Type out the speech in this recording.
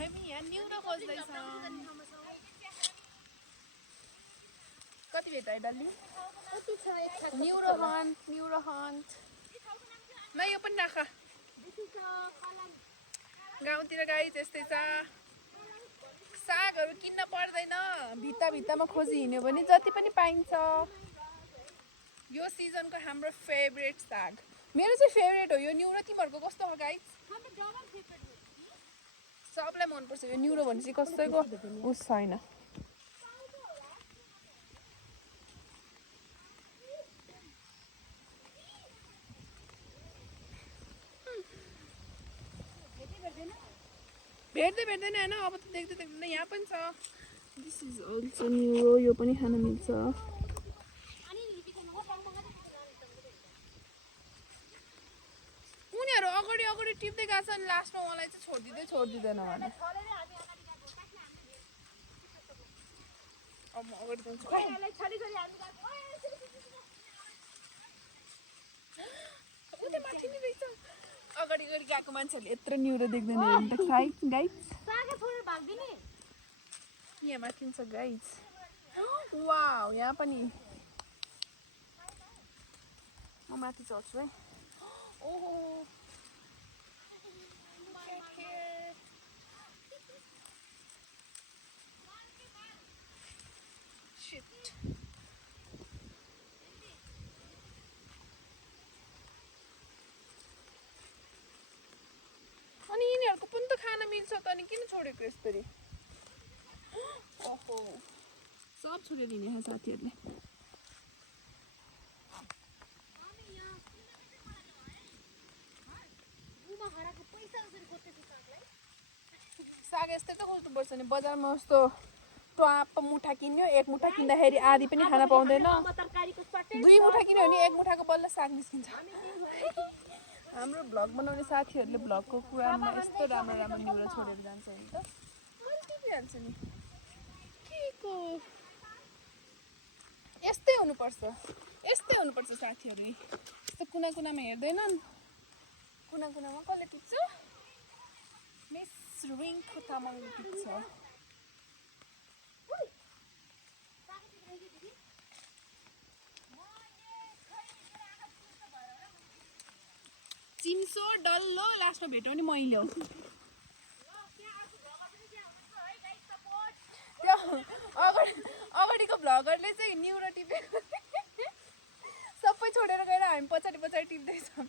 हामी यहाँ न्युरो खोज्दैछौँ। कति भेट्यो डल्ली? Neuro hunt. ल यो पनि राख। गाउँतिर गाई त्यस्तै छ। सागहरू किन्न पर्दैन, भित्तामा खोजी हिँड्यो भने जति पनि पाइन्छ। यो सिजनको हाम्रो फेभरेट साग। मेरो चाहिँ फेभरेट हो यो न्युरो। तिमीहरूको कस्तो हो गाइस? सबलाई मनपर्छ यो न्युरो भनेपछि कसैको उस छैन। भेट्दैन हैन, अब त देख्दै यहाँ पनि छ। दिस इज अल्सो न्युरो, यो पनि खान मिल्छ। उनीहरू अगाडि टिप्दै गएको छ अनि लास्टमा मलाई चाहिँ छोडिदिँदैन भने अब म अगाडि जान्छु। अगाडि गएको मान्छेहरूले यत्रो न्युरो देख्दैन त गाइस। यहाँ माथि छ गाइस। वाउ, यहाँ पनि। म माथि चढ्छु है। ओहो शिट। अनि यिनीहरूको पनि त खान मिल्छ त, अनि किन छोडेको यसरी? ओहो, सब छोडेर हिँडेको साथीहरूले। साग यस्तै त खोज्नुपर्छ नि। बजारमा जस्तो टुवाप मुठा किन्यो, एक मुठा किन्दाखेरि आधी पनि खान पाउँदैन। 2 मुठा किन्यो भने 1 मुठाको बल्ल साग निस्किन्छ। हाम्रो भ्लग बनाउने साथीहरूले भ्लगको कुरामा यस्तो राम्रो न्युरो छोडेर जान्छ नि त। मैले टिपिहाल्छु नि। केको यस्तै हुनुपर्छ साथीहरू। यस्तो कुनामा हेर्दैनन्। कुनामा कसले टिप्छ? मिस रिङ्कु तामाङले टिप्छ। चिम्सो डल्लो लास्टमा भेट्यो भने मैले हो। अगाडिको भ्लगरले चाहिँ न्युरो टिपेको सबै छोडेर गएर हामी पछाडि टिप्दैछौँ।